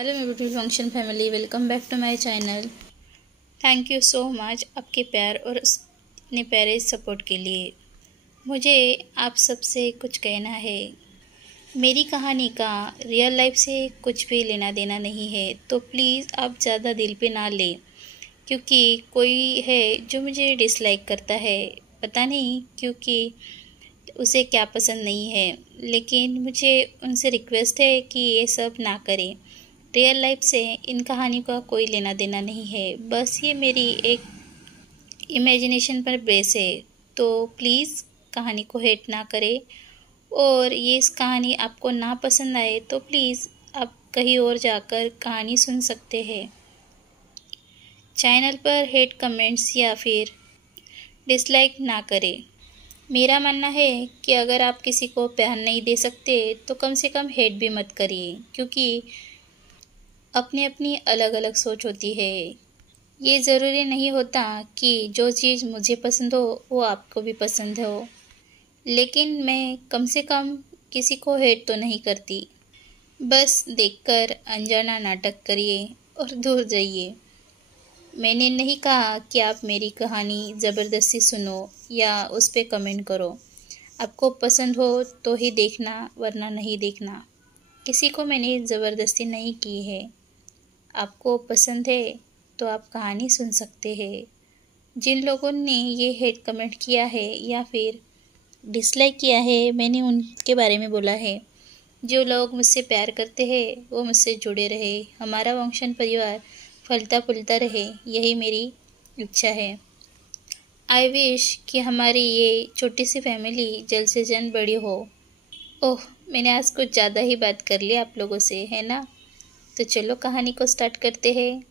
Hello मेरी beautiful function family, welcome back to my channel. Thank you so much आपके प्यार और इतने प्यारे सपोर्ट के लिए। मुझे आप सबसे कुछ कहना है। मेरी कहानी का रियल लाइफ से कुछ भी लेना देना नहीं है, तो प्लीज़ आप ज़्यादा दिल पे ना लें, क्योंकि कोई है जो मुझे डिसलाइक करता है। पता नहीं क्योंकि उसे क्या पसंद नहीं है, लेकिन मुझे उनसे रिक्वेस्ट है कि ये सब ना करें। रियल लाइफ से इन कहानी का कोई लेना देना नहीं है, बस ये मेरी एक इमेजिनेशन पर बेस है। तो प्लीज़ कहानी को हेट ना करें, और ये इस कहानी आपको ना पसंद आए तो प्लीज़ आप कहीं और जाकर कहानी सुन सकते हैं। चैनल पर हेट कमेंट्स या फिर डिसलाइक ना करें। मेरा मानना है कि अगर आप किसी को प्यार नहीं दे सकते तो कम से कम हेट भी मत करिए, क्योंकि अपनी अपनी अलग अलग सोच होती है। ये ज़रूरी नहीं होता कि जो चीज़ मुझे पसंद हो वो आपको भी पसंद हो, लेकिन मैं कम से कम किसी को हेट तो नहीं करती। बस देखकर अनजाना नाटक करिए और दूर जाइए। मैंने नहीं कहा कि आप मेरी कहानी ज़बरदस्ती सुनो या उस पर कमेंट करो। आपको पसंद हो तो ही देखना, वरना नहीं देखना। किसी को मैंने ज़बरदस्ती नहीं की है। आपको पसंद है तो आप कहानी सुन सकते हैं। जिन लोगों ने ये हेट कमेंट किया है या फिर डिसलाइक किया है, मैंने उनके बारे में बोला है। जो लोग मुझसे प्यार करते हैं वो मुझसे जुड़े रहे, हमारा वंशन परिवार फलता फूलता रहे, यही मेरी इच्छा है। आई विश कि हमारी ये छोटी सी फैमिली जल्द से जल्द बड़ी हो। ओह, मैंने आज कुछ ज़्यादा ही बात कर ली आप लोगों से, है ना? तो चलो कहानी को स्टार्ट करते हैं।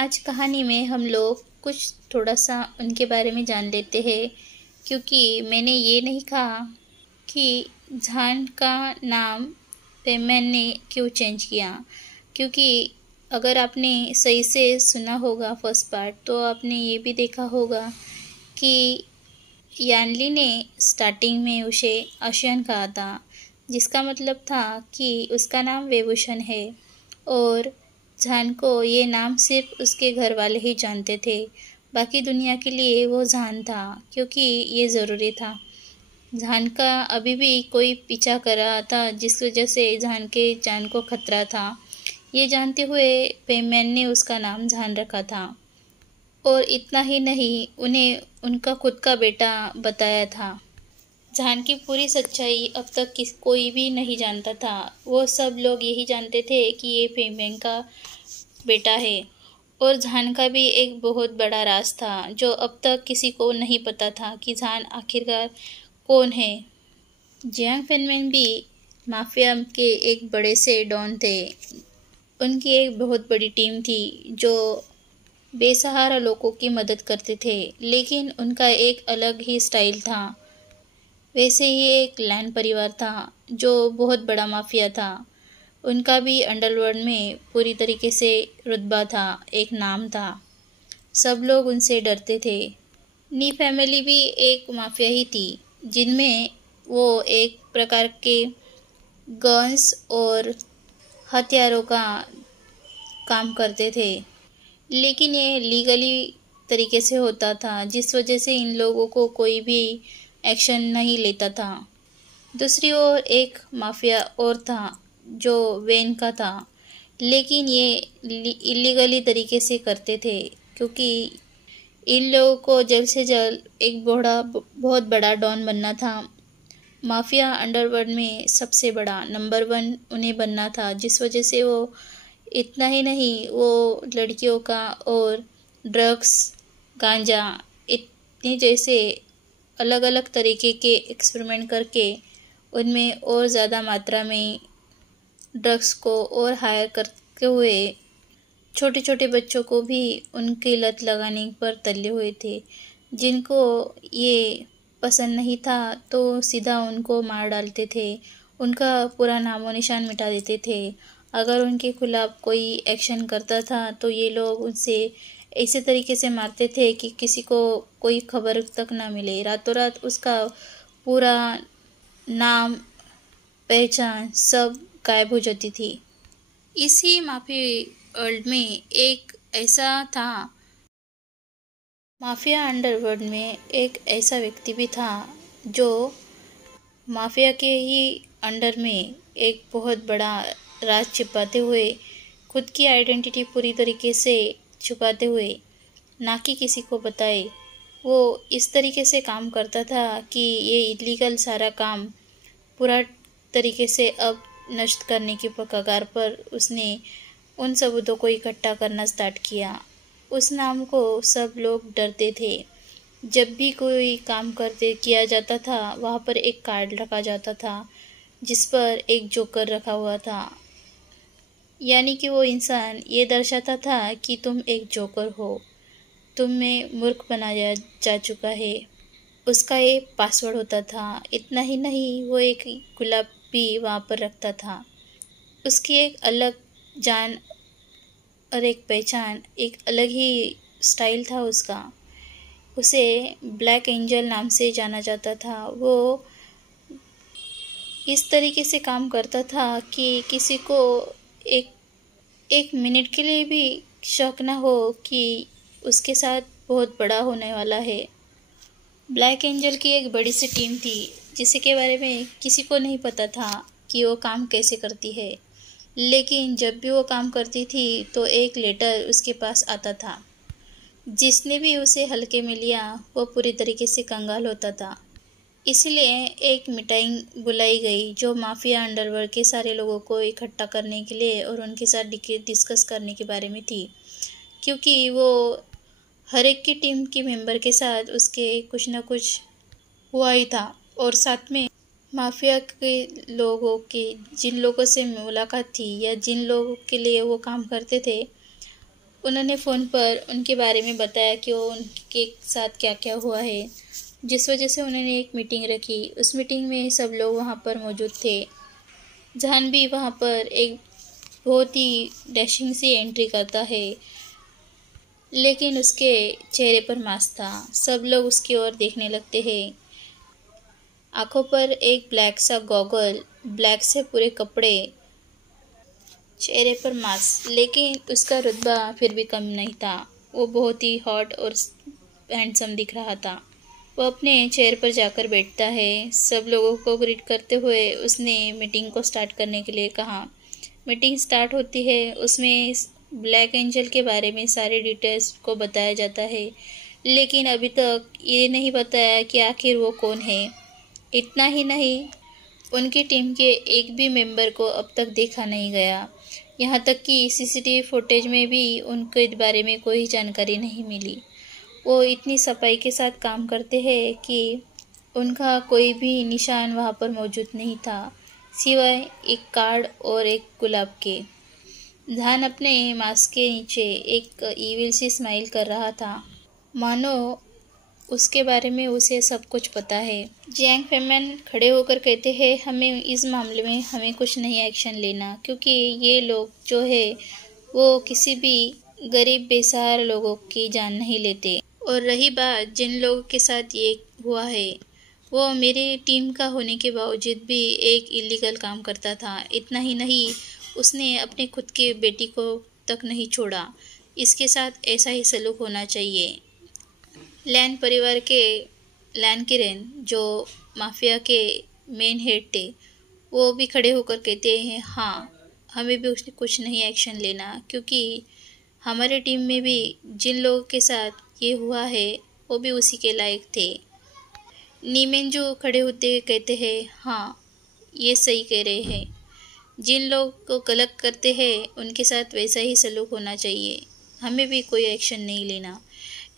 आज कहानी में हम लोग कुछ थोड़ा सा उनके बारे में जान लेते हैं, क्योंकि मैंने ये नहीं कहा कि जान का नाम पेमैन ने क्यों चेंज किया। क्योंकि अगर आपने सही से सुना होगा फर्स्ट पार्ट, तो आपने ये भी देखा होगा कि यानली ने स्टार्टिंग में उसे आशियान कहा था, जिसका मतलब था कि उसका नाम वेवूशन है, और जान को ये नाम सिर्फ उसके घर वाले ही जानते थे। बाकी दुनिया के लिए वो जान था, क्योंकि ये ज़रूरी था। जान का अभी भी कोई पीछा कर रहा था, जिस वजह से जान के जान को खतरा था। ये जानते हुए पेमैन ने उसका नाम जान रखा था, और इतना ही नहीं, उन्हें उनका खुद का बेटा बताया था। जान की पूरी सच्चाई अब तक कोई भी नहीं जानता था। वो सब लोग यही जानते थे कि ये पेमैन का बेटा है, और जान का भी एक बहुत बड़ा राज था जो अब तक किसी को नहीं पता था कि जान आखिरकार कौन है। जियांग फेनमैन भी माफिया के एक बड़े से डॉन थे। उनकी एक बहुत बड़ी टीम थी जो बेसहारा लोगों की मदद करते थे, लेकिन उनका एक अलग ही स्टाइल था। वैसे ही एक लैन परिवार था जो बहुत बड़ा माफिया था। उनका भी अंडरवर्ल्ड में पूरी तरीके से रुतबा था, एक नाम था। सब लोग उनसे डरते थे। नी फैमिली भी एक माफिया ही थी, जिनमें वो एक प्रकार के गन्स और हथियारों का काम करते थे, लेकिन ये लीगली तरीके से होता था, जिस वजह से इन लोगों को कोई भी एक्शन नहीं लेता था। दूसरी ओर एक माफिया और था जो वेन का था, लेकिन ये इलीगली तरीके से करते थे, क्योंकि इन लोगों को जल्द से जल्द एक बहुत बड़ा डॉन बनना था। माफिया अंडरवर्ल्ड में सबसे बड़ा नंबर 1 उन्हें बनना था, जिस वजह से वो इतना ही नहीं, वो लड़कियों का और ड्रग्स, गांजा इतने जैसे अलग अलग तरीके के एक्सपेरिमेंट करके उनमें और ज़्यादा मात्रा में ड्रग्स को और हायर करते हुए छोटे छोटे बच्चों को भी उनकी लत लगाने पर तले हुए थे। जिनको ये पसंद नहीं था तो सीधा उनको मार डालते थे, उनका पूरा नामो निशान मिटा देते थे। अगर उनके खिलाफ कोई एक्शन करता था तो ये लोग उनसे ऐसे तरीके से मारते थे कि किसी को कोई खबर तक ना मिले। रातों रात उसका पूरा नाम, पहचान सब गायब हो जाती थी। इसी माफिया वर्ल्ड में एक ऐसा था माफिया अंडरवर्ल्ड में एक ऐसा व्यक्ति भी था जो माफिया के ही अंडर में एक बहुत बड़ा राज छिपाते हुए, खुद की आइडेंटिटी पूरी तरीके से छुपाते हुए, ना कि किसी को बताए, वो इस तरीके से काम करता था कि ये इलीगल सारा काम पूरा तरीके से अब नष्ट करने की कगार पर उसने उन सबूतों को इकट्ठा करना स्टार्ट किया। उस नाम को सब लोग डरते थे। जब भी कोई काम करते किया जाता था वहाँ पर एक कार्ड रखा जाता था जिस पर एक जोकर रखा हुआ था, यानी कि वो इंसान ये दर्शाता था कि तुम एक जोकर हो, तुम्हें मूर्ख बनाया जा चुका है। उसका एक पासवर्ड होता था। इतना ही नहीं, वो एक गुलाब भी वहाँ पर रखता था। उसकी एक अलग जान और एक पहचान, एक अलग ही स्टाइल था उसका। उसे ब्लैक एंजल नाम से जाना जाता था। वो इस तरीके से काम करता था कि किसी को एक एक मिनट के लिए भी शक ना हो कि उसके साथ बहुत बड़ा होने वाला है। ब्लैक एंजल की एक बड़ी सी टीम थी जिसके बारे में किसी को नहीं पता था कि वो काम कैसे करती है। लेकिन जब भी वो काम करती थी तो एक लेटर उसके पास आता था। जिसने भी उसे हल्के में लिया वो पूरी तरीके से कंगाल होता था। इसलिए एक मीटिंग बुलाई गई जो माफिया अंडरवर्ल्ड के सारे लोगों को इकट्ठा करने के लिए और उनके साथ डिस्कस करने के बारे में थी, क्योंकि वो हर एक की टीम के मेंबर के साथ उसके कुछ ना कुछ हुआ ही था। और साथ में माफिया के लोगों की जिन लोगों से मुलाकात थी या जिन लोगों के लिए वो काम करते थे, उन्होंने फ़ोन पर उनके बारे में बताया कि वो उनके साथ क्या क्या हुआ है, जिस वजह से उन्होंने एक मीटिंग रखी। उस मीटिंग में सब लोग वहाँ पर मौजूद थे। जहान भी वहाँ पर एक बहुत ही डैशिंग सी एंट्री करता है, लेकिन उसके चेहरे पर मास्क था। सब लोग उसकी ओर देखने लगते हैं। आंखों पर एक ब्लैक सा गॉगल, ब्लैक से पूरे कपड़े, चेहरे पर मास्क, लेकिन उसका रुतबा फिर भी कम नहीं था। वो बहुत ही हॉट और हैंडसम दिख रहा था। वो अपने चेयर पर जाकर बैठता है। सब लोगों को ग्रीट करते हुए उसने मीटिंग को स्टार्ट करने के लिए कहा। मीटिंग स्टार्ट होती है। उसमें ब्लैक एंजल के बारे में सारी डिटेल्स को बताया जाता है, लेकिन अभी तक ये नहीं बताया कि आखिर वो कौन है। इतना ही नहीं, उनकी टीम के एक भी मेंबर को अब तक देखा नहीं गया। यहाँ तक कि सीसीटीवी फुटेज में भी उनके बारे में कोई जानकारी नहीं मिली। वो इतनी सफाई के साथ काम करते हैं कि उनका कोई भी निशान वहाँ पर मौजूद नहीं था, सिवाय एक कार्ड और एक गुलाब के। धान अपने मास्क के नीचे एक ईविल सी स्माइल कर रहा था, मानो उसके बारे में उसे सब कुछ पता है। जियांग फेमैन खड़े होकर कहते हैं, हमें इस मामले में हमें कुछ नहीं एक्शन लेना, क्योंकि ये लोग जो है वो किसी भी गरीब बेसहारा लोगों की जान नहीं लेते। और रही बात जिन लोगों के साथ ये हुआ है, वो मेरी टीम का होने के बावजूद भी एक इलीगल काम करता था। इतना ही नहीं, उसने अपने खुद के बेटी को तक नहीं छोड़ा। इसके साथ ऐसा ही सलूक होना चाहिए। लैन परिवार के लैन किरेन, जो माफिया के मेन हेड थे, वो भी खड़े होकर कहते हैं, हाँ, हमें भी उसने कुछ नहीं एक्शन लेना, क्योंकि हमारे टीम में भी जिन लोगों के साथ ये हुआ है वो भी उसी के लायक थे। नीमेन जो खड़े होते हुए कहते हैं, हाँ, ये सही कह रहे हैं। जिन लोग को गलत करते हैं उनके साथ वैसा ही सलूक होना चाहिए। हमें भी कोई एक्शन नहीं लेना।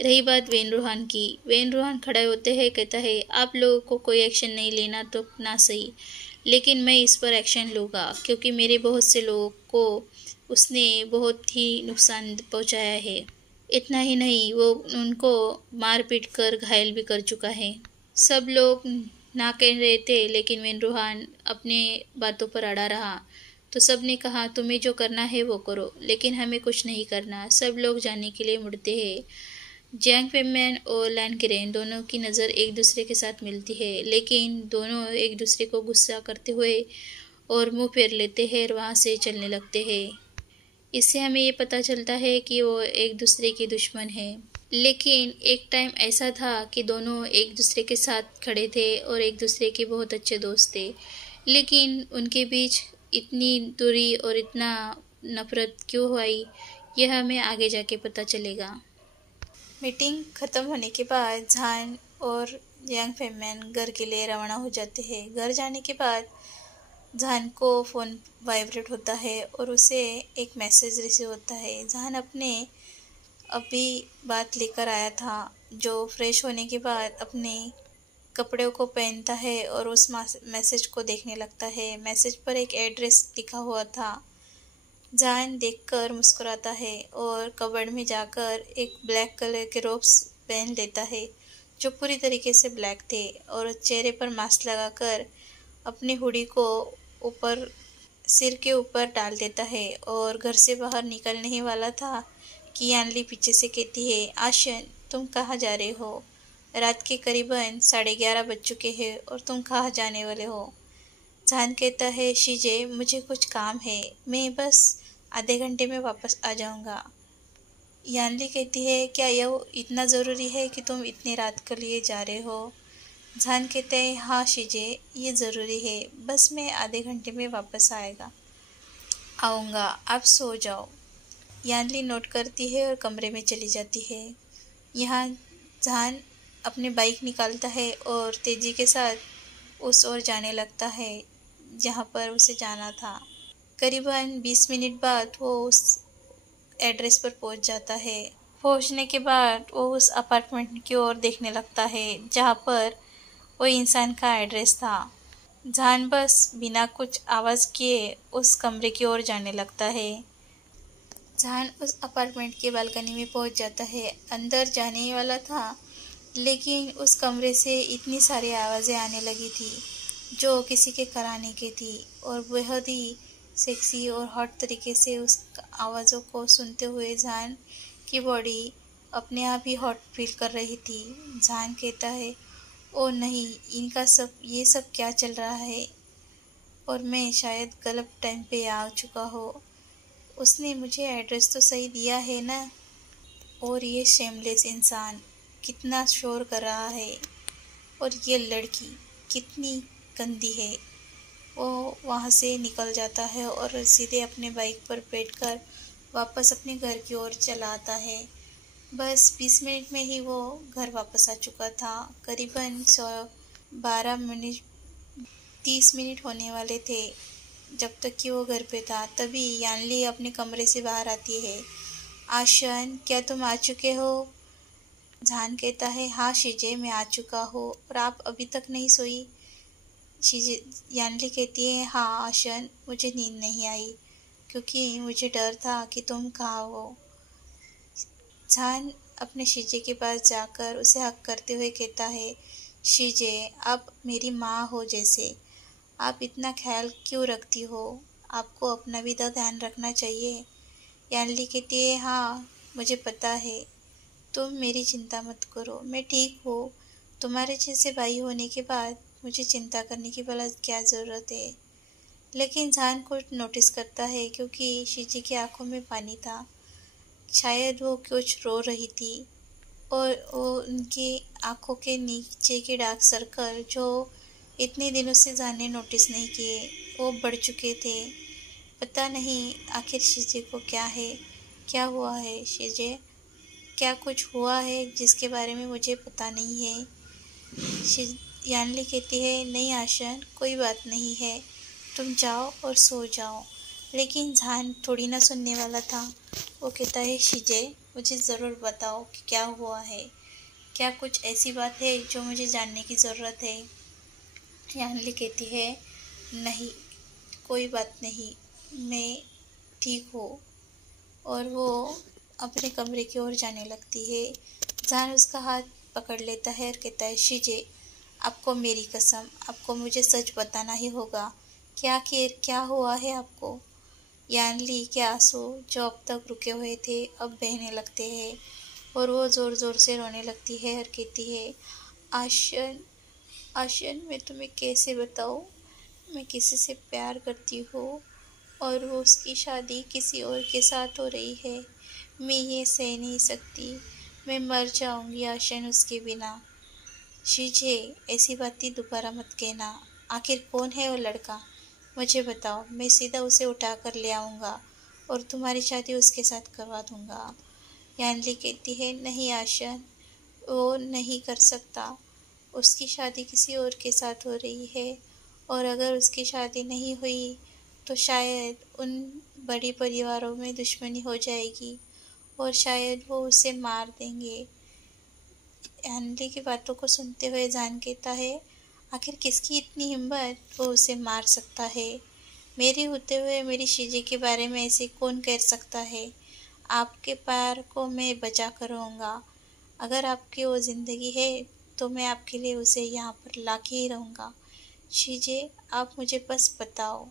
रही बात वेन रूहान की, वेन रूहान खड़ा होते हैं, कहता है, आप लोगों को कोई एक्शन नहीं लेना तो ना सही, लेकिन मैं इस पर एक्शन लूँगा, क्योंकि मेरे बहुत से लोगों को उसने बहुत ही नुकसान पहुँचाया है। इतना ही नहीं, वो उनको मार पीट कर घायल भी कर चुका है। सब लोग ना कह रहे थे, लेकिन वेन रूहान अपने बातों पर अड़ा रहा। तो सब ने कहा, तुम्हें जो करना है वो करो, लेकिन हमें कुछ नहीं करना। सब लोग जाने के लिए मुड़ते हैं। जियांग फेमैन और लैन किरेन दोनों की नज़र एक दूसरे के साथ मिलती है, लेकिन दोनों एक दूसरे को गुस्सा करते हुए और मुंह फेर लेते हैं और वहाँ से चलने लगते हैं। इससे हमें ये पता चलता है कि वो एक दूसरे के दुश्मन हैं। लेकिन एक टाइम ऐसा था कि दोनों एक दूसरे के साथ खड़े थे और एक दूसरे के बहुत अच्छे दोस्त थे। लेकिन उनके बीच इतनी दूरी और इतना नफ़रत क्यों आई, यह हमें आगे जाके पता चलेगा। मीटिंग ख़त्म होने के बाद झान और यंग फेमैन घर के लिए रवाना हो जाते हैं। घर जाने के बाद जहान को फ़ोन वाइब्रेट होता है और उसे एक मैसेज रिसीव होता है। जहान अपने अभी बात लेकर आया था, जो फ्रेश होने के बाद अपने कपड़ों को पहनता है और उस मैसेज को देखने लगता है। मैसेज पर एक एड्रेस लिखा हुआ था। जहान देखकर मुस्कुराता है और कबर्ड में जाकर एक ब्लैक कलर के रोब्स पहन लेता है, जो पूरी तरीके से ब्लैक थे, और चेहरे पर मास्क लगाकर अपनी हुडी को ऊपर सिर के ऊपर डाल देता है और घर से बाहर निकलने ही वाला था कि यानली पीछे से कहती है, आशन तुम कहाँ जा रहे हो? रात के करीबन 11:30 बज चुके हैं और तुम कहाँ जाने वाले हो? जहान कहता है, शीजे मुझे कुछ काम है, मैं बस आधे घंटे में वापस आ जाऊंगा। यानली कहती है, क्या यह इतना ज़रूरी है कि तुम इतनी रात के लिए जा रहे हो? जहान कहते हैं, हाँ शीजे ये ज़रूरी है, बस मैं आधे घंटे में वापस आऊँगा, आप सो जाओ। यानली नोट करती है और कमरे में चली जाती है। यहाँ जहान अपनी बाइक निकालता है और तेज़ी के साथ उस ओर जाने लगता है जहाँ पर उसे जाना था। करीबन 20 मिनट बाद वो उस एड्रेस पर पहुँच जाता है। पहुँचने के बाद वो उस अपार्टमेंट की ओर देखने लगता है जहाँ पर वो इंसान का एड्रेस था। जहान बस बिना कुछ आवाज़ किए उस कमरे की ओर जाने लगता है। जहान उस अपार्टमेंट के बालकनी में पहुंच जाता है। अंदर जाने ही वाला था, लेकिन उस कमरे से इतनी सारी आवाज़ें आने लगी थी जो किसी के कराने की थी, और बेहद ही सेक्सी और हॉट तरीके से उस आवाज़ों को सुनते हुए जहान की बॉडी अपने आप ही हॉट फील कर रही थी। जहान कहता है, ओ नहीं, ये सब क्या चल रहा है, और मैं शायद गलत टाइम पे आ चुका हो। उसने मुझे एड्रेस तो सही दिया है ना? और ये शेमलेस इंसान कितना शोर कर रहा है, और ये लड़की कितनी गंदी है। वो वहाँ से निकल जाता है और सीधे अपने बाइक पर बैठकर वापस अपने घर की ओर चला आता है। बस 20 मिनट में ही वो घर वापस आ चुका था। करीबन 12 मिनट 30 मिनट होने वाले थे जब तक कि वो घर पे था। तभी यानली अपने कमरे से बाहर आती है। आशन, क्या तुम आ चुके हो? जहान कहता है, हाँ शीजे मैं आ चुका हूँ, और आप अभी तक नहीं सोई? शीजे यानली कहती है, हाँ आशन, मुझे नींद नहीं आई क्योंकि मुझे डर था कि तुम कहाँ हो। जहान अपने शीजे के पास जाकर उसे हक करते हुए कहता है, शीजे आप मेरी माँ हो जैसे, आप इतना ख्याल क्यों रखती हो? आपको अपना भी तो ध्यान रखना चाहिए। यानली कहती है, हाँ मुझे पता है, तुम मेरी चिंता मत करो, मैं ठीक हूँ। तुम्हारे जैसे भाई होने के बाद मुझे चिंता करने की भला क्या ज़रूरत है? लेकिन जहान को नोटिस करता है क्योंकि शीजी की आंखों में पानी था। शायद वो कुछ रो रही थी, और वो उनकी आंखों के नीचे के डार्क सर्कल जो इतने दिनों से जाने नोटिस नहीं किए, वो बढ़ चुके थे। पता नहीं आखिर शीजे को क्या है, क्या हुआ है? शीजे, क्या कुछ हुआ है जिसके बारे में मुझे पता नहीं है? यानली कहती है, नहीं आशन, कोई बात नहीं है, तुम जाओ और सो जाओ। लेकिन जहान थोड़ी ना सुनने वाला था। वो कहता है, शीजे मुझे ज़रूर बताओ कि क्या हुआ है, क्या कुछ ऐसी बात है जो मुझे जानने की ज़रूरत है? यानली कहती है, नहीं कोई बात नहीं, मैं ठीक हूँ। और वो अपने कमरे की ओर जाने लगती है। जहान उसका हाथ पकड़ लेता है और कहता है, शीजे आपको मेरी कसम, आपको मुझे सच बताना ही होगा कि आखिर क्या हुआ है आपको। यानली के आंसू जो अब तक रुके हुए थे अब बहने लगते हैं, और वो ज़ोर ज़ोर से रोने लगती है और कहती है, आशन, आशन मैं तुम्हें कैसे बताऊँ, मैं किसी से प्यार करती हूँ, और वो उसकी शादी किसी और के साथ हो रही है। मैं ये सह नहीं सकती। मैं मर जाऊंगी आशन उसके बिना। शीजे, ऐसी बातें दोबारा मत कहना। आखिर कौन है वो लड़का? मुझे बताओ, मैं सीधा उसे उठा कर ले आऊँगा और तुम्हारी शादी उसके साथ करवा दूँगा। यानली कहती है, नहीं आशन, वो नहीं कर सकता। उसकी शादी किसी और के साथ हो रही है, और अगर उसकी शादी नहीं हुई तो शायद उन बड़े परिवारों में दुश्मनी हो जाएगी और शायद वो उसे मार देंगे। यानली की बातों को सुनते हुए जान कहता है, आखिर किसकी इतनी हिम्मत, वो उसे मार सकता है? मेरे होते हुए मेरी शीजी के बारे में ऐसे कौन कह सकता है? आपके प्यार को मैं बचा कर रहूँगा। अगर आपकी वो ज़िंदगी है तो मैं आपके लिए उसे यहाँ पर ला के ही रहूँगा। शीजे, आप मुझे बस बताओ।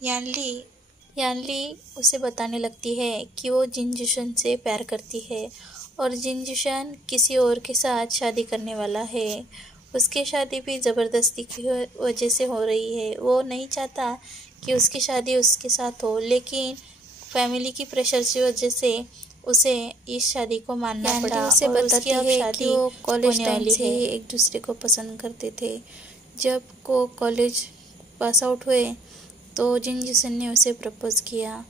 यानली यानली उसे बताने लगती है कि वो जिनजुशन से प्यार करती है और जिनजुशन किसी और के साथ शादी करने वाला है। उसकी शादी भी ज़बरदस्ती की वजह से हो रही है। वो नहीं चाहता कि उसकी शादी उसके साथ हो, लेकिन फैमिली की प्रेशर की वजह से उसे इस शादी को मानना पड़ा। उसे बताती है कि वो कॉलेज टाइम से ही एक दूसरे को पसंद करते थे। जब वो कॉलेज पास आउट हुए तो जिनजुसन ने उसे प्रपोज किया।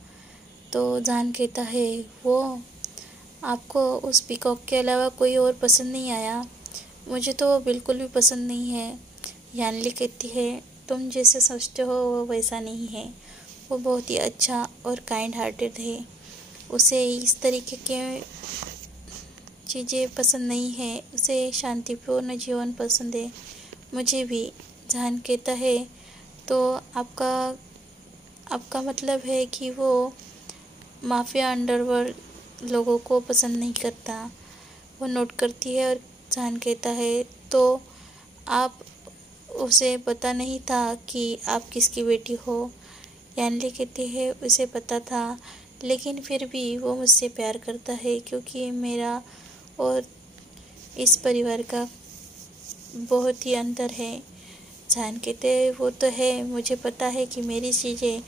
तो जान कहता है, वो आपको उस पीकॉक के अलावा कोई और पसंद नहीं आया? मुझे तो वो बिल्कुल भी पसंद नहीं है। यानली कहती है, तुम जैसे सोचते हो वो वैसा नहीं है। वो बहुत ही अच्छा और काइंड हार्टेड है। उसे इस तरीके के चीज़ें पसंद नहीं है। उसे शांतिपूर्ण जीवन पसंद है। मुझे भी। जान कहता है, तो आपका आपका मतलब है कि वो माफिया अंडरवर्ल्ड लोगों को पसंद नहीं करता। वो नोट करती है और जान कहता है, तो आप उसे पता नहीं था कि आप किसकी बेटी हो? यानली कहती है, उसे पता था, लेकिन फिर भी वो मुझसे प्यार करता है क्योंकि मेरा और इस परिवार का बहुत ही अंतर है। जान कहते हैं, वो तो है, मुझे पता है कि मेरी चीज़ें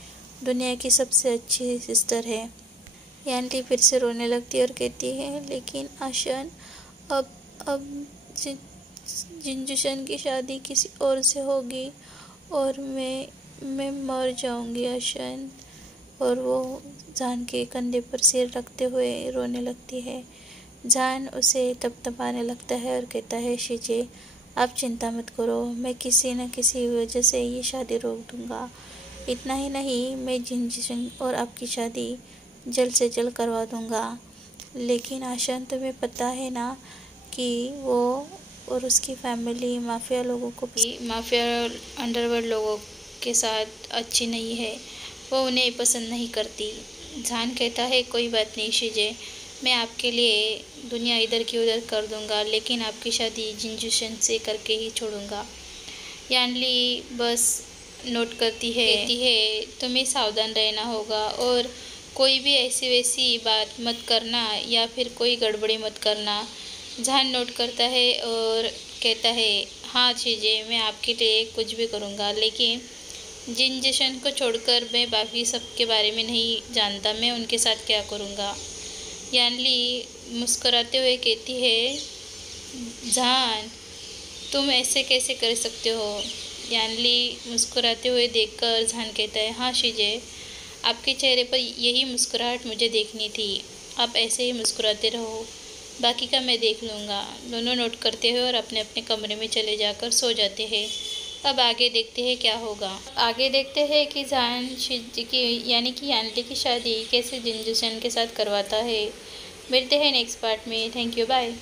दुनिया की सबसे अच्छी सिस्टर है। यानली फिर से रोने लगती है और कहती है, लेकिन आशन, अब जिनजुशन की शादी किसी और से होगी और मैं मर जाऊंगी आशन। और वो जान के कंधे पर सिर रखते हुए रोने लगती है। जान उसे थपथपाने लगता है और कहता है, शीजे, आप चिंता मत करो, मैं किसी न किसी वजह से ये शादी रोक दूंगा। इतना ही नहीं, मैं जिनजुशन और आपकी शादी जल्द से जल्द करवा दूंगा। लेकिन आशन, तुम्हें पता है ना कि वो और उसकी फैमिली माफिया अंडरवर्ल्ड लोगों के साथ अच्छी नहीं है। वो उन्हें पसंद नहीं करती। जान कहता है, कोई बात नहीं शीजे, मैं आपके लिए दुनिया इधर की उधर कर दूंगा, लेकिन आपकी शादी जिनजुशन से करके ही छोड़ूंगा। यानली बस नोट करती है, कहती है, तुम्हें सावधान रहना होगा और कोई भी ऐसी वैसी बात मत करना या फिर कोई गड़बड़ी मत करना। जान नोट करता है और कहता है, हाँ चीज़ें, मैं आपके लिए कुछ भी करूँगा, लेकिन जिनजुशन को छोड़कर मैं बाकी सब के बारे में नहीं जानता, मैं उनके साथ क्या करूँगा। यानली मुस्कुराते हुए कहती है, जान, तुम ऐसे कैसे कर सकते हो? यानली मुस्कुराते हुए देखकर जान कहता है, हाँ शीजे, आपके चेहरे पर यही मुस्कुराहट मुझे देखनी थी। आप ऐसे ही मुस्कुराते रहो, बाकी का मैं देख लूँगा। दोनों नोट करते हैं और अपने अपने कमरे में चले जाकर सो जाते हैं। अब आगे देखते हैं क्या होगा। आगे देखते हैं कि जान शीजे की यानी कि यानली की शादी कैसे जिनजुशन के साथ करवाता है। मिलते हैं नेक्स्ट पार्ट में। Thank you, bye.